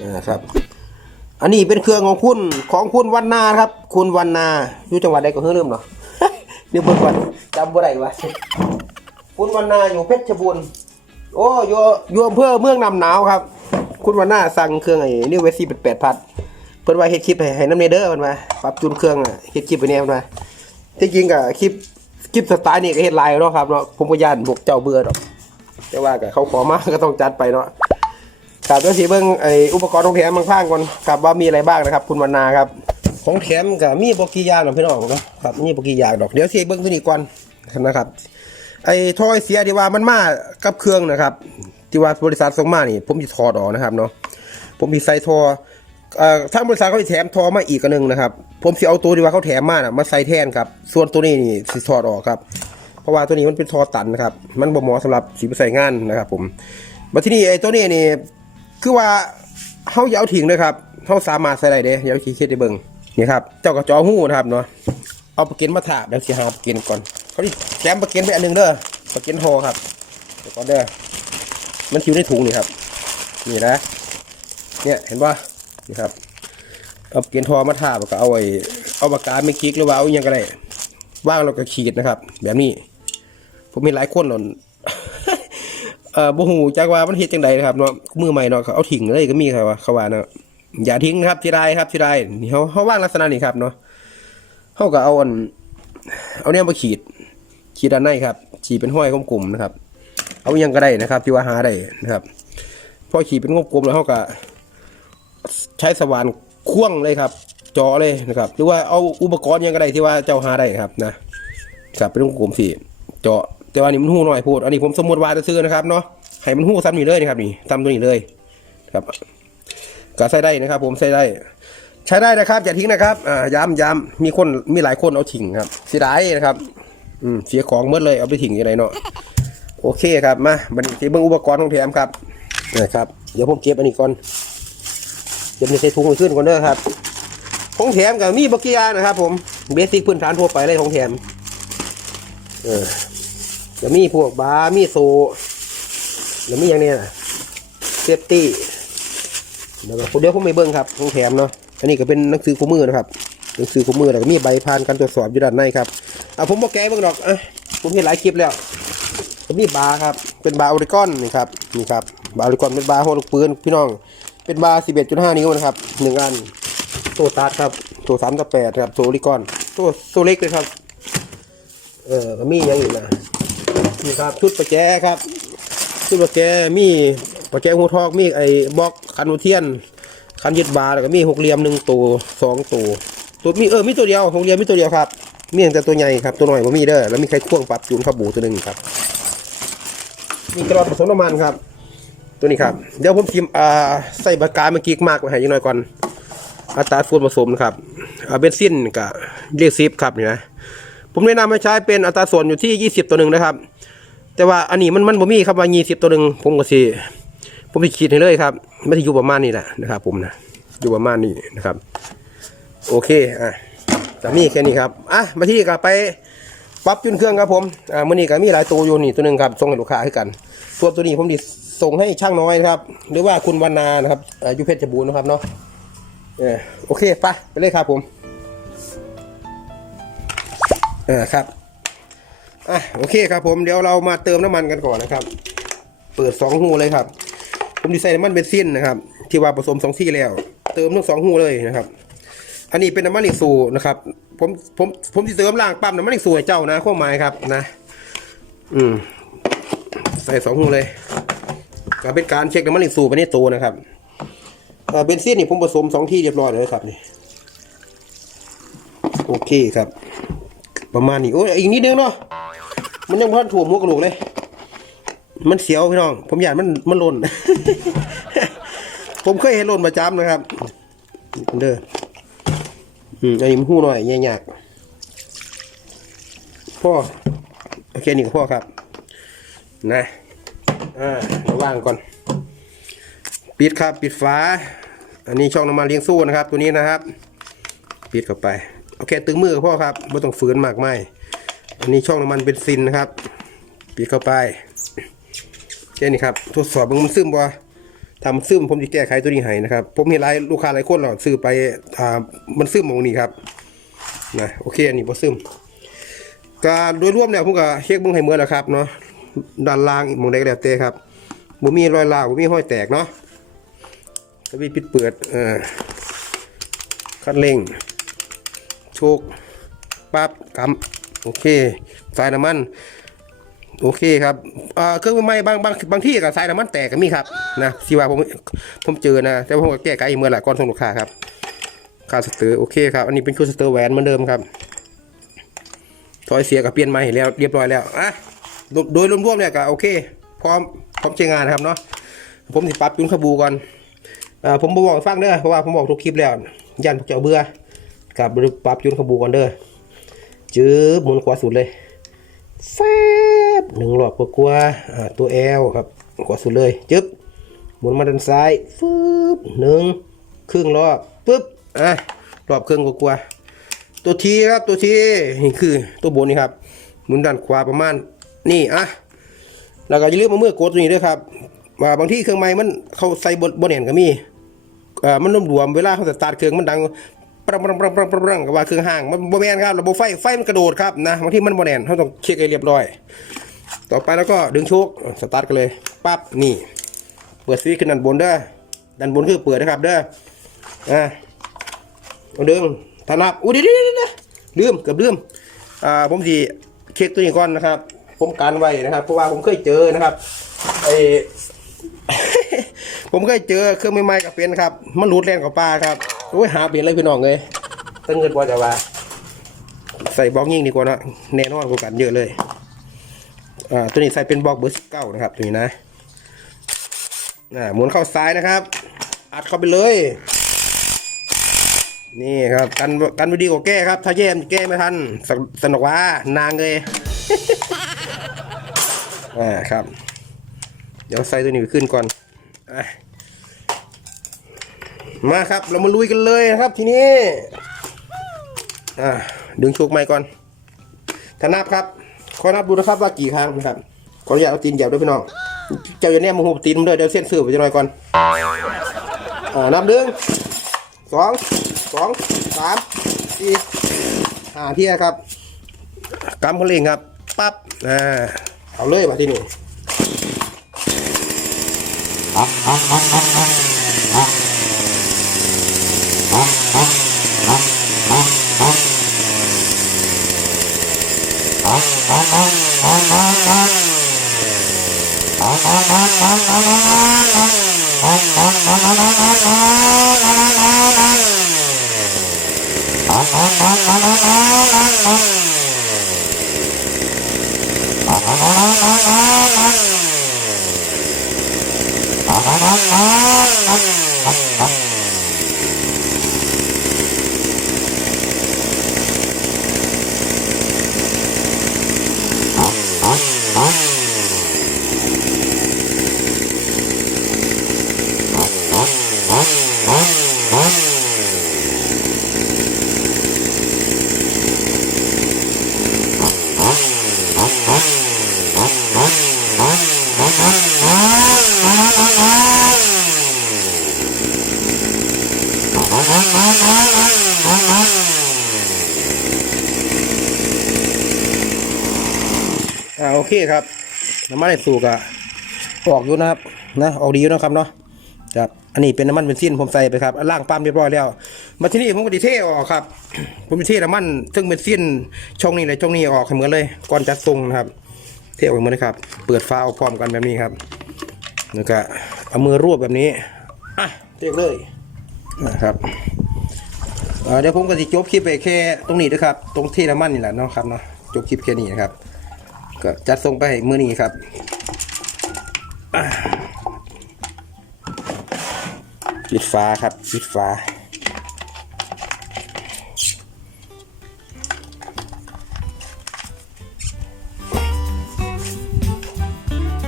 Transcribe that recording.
อ่าครับ อันนี้เป็นเครื่องของคุณของคุณวันนาครับ คุณวันนาอยู่จังหวัดใดก็เฮ้ยลืมเนาะเดี๋ยวเบิ่งก่อนจำบ่ได้วะคุณวันนาอยู่เพชรบูรณ์โอ้ยอยู่อำเภอเมืองนำหนาวครับ คุณวันนาสั่งเครื่องไอ้นิวเวสซี่เป็นแปดพัดเพิ่นว่าเฮ็ดคลิปให้ให้น้ำเนเด้อเพิ่นว่าปรับจูนเครื่องอะเฮ็ดคลิปไปแนวมาที่จริงก็คลิปคลิปสไตล์นี่ก็เฮ็ดลายเนาะครับเนาะผมก็ย่านพวกเจ้าเบื่อดอกแต่ว่าก็เขาขอมาก็ต้องจัดไปเนาะ ครับแล้วสีเบิ้งไออุปกรณ์ของแถมบางข้างก่อนครับว่ามีอะไรบ้างนะครับ คุณวรรณาครับ ของแถมก็มีบกียางเนาะพี่น้องเนาะครับมีบกียาดอกเดี๋ยวสีเบิ้งตัวนี้ก่อนนะครับ ไอ้ทอยเสียที่ว่ามันมากับเครื่องนะครับที่ว่าบริษัทส่งมานี่ ผมจะถอดออกนะครับเนาะผมมีใส่ทออ่อทางบริษัทเขาแถมทอมาอีกอันหนึ่งนะครับ ผมสิเอาตัวที่ว่าเขาแถมมาน่ะมาใส่แทนครับ ส่วนตัวนี้นี่สิถอดออกครับ เพราะว่าตัวนี้มันเป็นทอตันนะครับ มันบ่เหมาะสำหรับสีไปใส่งานนะครับ ผมมาที่นี่ไอ้ตัวนี้นี่ คือว่าเขาอย่าเอาทิ้งเลยครับเขาสามารถใส่ได้เด้อย่าเอาขี้เคิดได้เบิ่งนี่ครับ เจ้ากระจอหู้นะครับเนาะเอาปลาเก็นมาถาบเดี๋ยวสิหาปลาเก็นก่อนเขาดิแถมปลาเก็นไปอันหนึงเด้อปลาเก็นโฮครับเดี๋ยวก่อนเด้อมันอยู่ในถุงนี่ครับ นี่นะ เนี่ยเห็นป่ะนี่ครับเอาปลาเก็นทอมาถาบก็เอาไว้เอาปากกาไม่คลิกหรือว่าเอาอหยังก็ได้ว่างเราก็ขีดนะครับ แบบนี้ ผมมีหลายคนหล่น เอ่อบ่ฮู้จักว่ามันเฮ็ดจังไดนะครับเนาะมือใหม่เนาะเขาเอาทิ้งเลยก็มีครับว่าเขาว่าเนาะอย่าทิ้งนะครับที่ได้ครับที่ได้นี่เขาเขาว่างลักษณะนี้ครับเนาะเขาก็เอาอันเอาเนี่ยมาขีด ขีดด้านในครับขีดเป็นห้อยกลมๆนะครับ เอายังก็ได้นะครับ ที่ว่าหาได้นะครับพอขีดเป็นกลมๆแล้วเขาก็ใช้สว่านควงเลยครับจาะเลยนะครับ หรือว่าเอาอุปกรณ์ยังก็ได้ที่ว่าเจ้าหาได้ครับนะครับเป็นกลมๆสิเจาะ แต่ว่านี่มันหูหน่อยพูดอันนี้ผมสมมติว่าจะซื้อนะครับเนาะให้มันหูซ้ำนี่เลยนะครับ นี่ซ้ำตัวนี้เลยครับก็ใส่ได้นะครับ ผมใส่ได้ ใช้ได้นะครับ อย่าทิ้งนะครับอ่าย้ำย้ำมีคนมีหลายคนเอาทิ้งครับเสียดายนะครับ อืมเสียของเมื่อเลยเอาไปทิ้งยังไงเนาะโอเคครับมาบันทีเบิ้งอุปกรณ์ของแถมครับนะครับเดี๋ยวผมเก็บอันนี้ก่อนเดี๋ยวมีใส่ถุงไปขึ้นก่อนเด้อครับของแถมกับมีบกี้ยานะครับ ผมเบสิกพื้นฐานทั่วไปเลยของแถมเออ จะมีพวกบาร์มีโซแล้วมีอย่างเนี้ยเซฟตี้แล้วก็เดี๋ยวผมไม่เบิ้งครับของแถมเนาะอันนี้ก็เป็นหนังสือคู่มือนะครับหนังสือคู่มือแล้วก็มีใบผ่านการตรวจสอบอยู่ด้านในครับเอาผมบอกแกเบิ้งดอกอะผมเห็นหลายคลิปแล้วก็มีบาร์ครับเป็นบาร์โอริกอนนี่ครับนี่ครับบาร์โอริกอนเป็นบาร์หัวลูกปืนพี่น้อง เป็นบาร์11.5 นิ้วนะครับหนึ่งอันตัวตัดครับตัว3ต่อ8ครับตัวโอริกอนตัวตัวเล็กเลยครับเออก็มีอย่างอื่นนะ นี่ครับชุดประแจครับ ชุดประแจมีประแจหัวทอกมีไอ้บล็อกคันหูเทียน คันยึดบาร์แล้วก็มีหกเหลี่ยมหนึ่งตัวสองตัวตัวมีเออมีตัวเดียวหกเหลี่ยมมีตัวเดียวครับมีแต่ตัวใหญ่ครับตัวหน่อยผมมีเด้อแล้วมีใครควงปรับจูนขับบูตัวหนึ่งครับมีกระดาษผสมน้ำมันครับ ตัวนี้ครับเดี๋ยวผมพิมพ์อ่าใส่ปากกาเมื่อกี้มากไว้ให้ยังหน่อยก่อนอัตราส่วนผสมครับเบนซินกับเรียกซิฟครับนี่นะผมแนะนำให้ใช้เป็นอัตราส่วนอยู่ที่ 20ตัวหนึ่งนะครับ แต่ว่าอันนี้มันมันบ่มีครับว่า20ตัวหนึ่งผมก็สิผมจะขีดให้เลยครับไม่ได้อยู่ประมาณนี้แหละนะครับ ผมนะอยู่ประมาณนี้นะครับ โอเคอะจะมีแค่นี้ครับอะมาที่กับไปปรับจุนเครื่องครับผมอ่ามื่อนี้ก็มีหลายตัวอยู่นี่ตัวหนึ่งครับส่งให้ลูกค้าให้กันส่วนตัวนี้ผมดิส่งให้ช่างน้อยนะครับ หรือว่าคุณวรรณานะครับอายุเพชรบูรณ์นะครับเนาะเออโอเคไปไปเลยครับผมเออครับ อะโอเคครับผมเดี๋ยวเรามาเติมน้ำมันกันก่อนนะครับ เปิดสองหูเลยครับ ผมดีใส่น้ำมันเบนซินนะครับ ที่ว่าผสมสองที่แล้ว เติมทั้งสองหูเลยนะครับ อันนี้เป็นน้ำมันอีกสูนะครับ ผมผมผมจะเติมล่างปั๊มน้ำมันอีกสูให้เจ้านะข้อหมายครับนะ อืมใส่สองหูเลยก็เป็นการเช็คน้ำมันอีกสูไปในตัวนะครับเอ่อเบนซินนี่ผมผสมสองที่เรียบร้อยเลยครับนี่โอเคครับ ประมาณนี้โอ้ยอีกนิดนึงเนาะ มันยังพันถ่วมหัวกระโหลกเลย มันเสียวพี่น้อง ผมอยากมันมันหล่น ผมเคยเห็นหล่นประจำนะครับเด้ออืมอันนี้มันหู้หน่อยแย่ยากพ่อโอเคนี่พ่อครับ นะอ่าระว่างก่อน ปิดครับปิดฝาอันนี้ช่องน้ำมันเลี้ยงสู้นะครับ ตัวนี้นะครับ ปิดเข้าไป โอเค ตึงมือพ่อครับไม่ต้องฝืนมากไม่ อันนี้ช่องน้ำมันเบนซินนะครับปิดเข้าไปแค่นี้ครับทดสอบมันซึมบ่ถ้ามันซึมผมจะแก้ไขตัวนี้ให้นะครับ ผมมีหลายลูกค้าหลายคนเราซื้อไปอ่ามันซึมมองนี้ครับนะโอเคอันนี้บ่ซึมก็โดยรวมเนี่ยผมก็เช็คเบิ่งให้เมื่อแล้วครับเนาะด้านล่างมองใดก็แล้วแต่ครับบ่มีรอยร้าวบ่มีห้อยแตกเนาะสวิตช์ปิดเปิดเอ่าคันเร่งโชคปั๊บกำ โอเคสายน้ำมัน โอเคครับเอ่อเครื่องใหม่บางบางบางที่กับสายน้ำมันแตกก็มีครับนะที่ว่าผมผมเจอนะ แต่ผมก็แก้ไขเมื่อไหร่ก่อนส่งลูกค้าครับคาสเตอร์โอเคครับ อันนี้เป็นชุดสเตอร์แหวนเหมือนเดิมครับถอยเสียกับเปลี่ยนใหม่แล้วเรียบร้อยแล้วอะโดยรวมๆเนี่ยก็โอเค พร้อมพร้อมใช้งานนะครับเนาะผมสิปรับจุนขบูก่อนอ่าผมบอกฟังเด้อเพราะว่าผมบอกทุกคลิปแล้ว ยันพวกเจ้าเบื่อกับปรับจุนขบูก่อนเด้อ จื้อหมุนขวาสุดเลยแฟบหนึ่งรอบกว่าๆตัว L ครับกว่าสุดเลยจึ๊บหมุนมาด้านซ้ายฟึบหนึ่งครึ่งรอบปึ๊บอะรอบครึ่งกว่าๆตัวทีครับตัวทีนี่คือตัวบนนี่ครับหมุนด้านขวาประมาณนี่อะแล้วก็อย่าลืมมาเมื่อกดตัวนี้ด้วยครับว่าบางที่เครื่องไม้มันเขาใส่บนบนเห็นก็มีเอ่อมันรวมๆเวลาเขาสตาร์ทเครื่องมันดัง ปรังปรังปรังปรังปรังว่าเครื่องห่างมันโบแมนครับระบบไฟไฟมันกระโดดครับนะบางที่มันโบแนนเขาต้องเช็คให้เรียบร้อย ต่อไปแล้วก็ดึงโชคสตาร์ทกันเลยปั๊บนี่ เปิดสวิตช์ขึ้นด้านบนเด้อด้านบนคือเปิดนะครับเด้ออะเอาดึงถนับอุ้ยเดี๋ยวเดี๋ยวเดี๋ยวเดี๋ยวลืมเกือบลืมอ่าผมสิเช็คตัวนี้ก่อนนะครับ ผมการไว้นะครับเพราะว่าผมเคยเจอนะครับไอผมเคยเจอเครื่องใหม่ๆกับเป็นครับ มันรูดแรงกับปลาครับ โอ้ยหาเปลี่ยนเลยพี่น้องเลยตั้งเงินว่าจะว่า ใส่บล็อกยิ่งดีกว่าเนอะแน่นอนกว่ากันเยอะเลยอ่าตัวนี้ใส่เป็นบล็อกเบอร์สิบเก้านะครับตัวนี้นะอ่าหมุนเข้าซ้ายนะครับ อัดเข้าไปเลย นี่ครับกันกันไปดีกว่าแก้ครับ ถ้าแย่มแก้ไม่ทันสนสนุกว่านางเลยอ่าครับ เดี๋ยวใส่ตัวนี้ไปขึ้นก่อนอะ มาครับเรามาลุยกันเลยนะครับทีนี้อ่าดึงโชกไม้ก่อนถ้านับครับขอนับดูนะครับว่ากี่ครั้งนะครับขออนุญาตเอาตีนเหยียบด้วยพี่น้องเจ้าอย่าแนมโมโหตีนผมด้วยเดี๋ยวเส้นเสือไปจะหน่อยก่อนอ่านับหนึ่งสองสองสามสี่ห้าเที่ยครับกำคันเร่งครับปั๊บอ่าเอาเลยมาที่นี่ Ah! อ่าโอเคครับน้ำมันในสูกอะออกอยู่นะครับนะออกดีอยู่นะครับเนาะครับอันนี้เป็นน้ำมันเบนซินผมใส่ไปครับล่างปั๊มเรียบร้อยแล้ว มาที่นี่ผมก็ดีเทออกครับ ผมดีเทน้ำมันซึ่งเบนซินช่องนี้เลยช่องนี้ออกให้เหมือนเลยก่อนจัดทรงนะครับ เทออกเหมือนเลยครับ เปิดฟ้าเอาพร้อมกันแบบนี้ครับแล้วก็เอามือรวบแบบนี้อะเทเลย นะครับเดี๋ยวผมก็จะจบคลิปไปแค่ตรงนี้นะครับ ตรงที่น้ำมันนี่แหละเนาะครับเนาะจบคลิปแค่นี้นะครับ ก็จัดส่งไปมือนี้ครับปิดฟ้าครับปิดฟ้า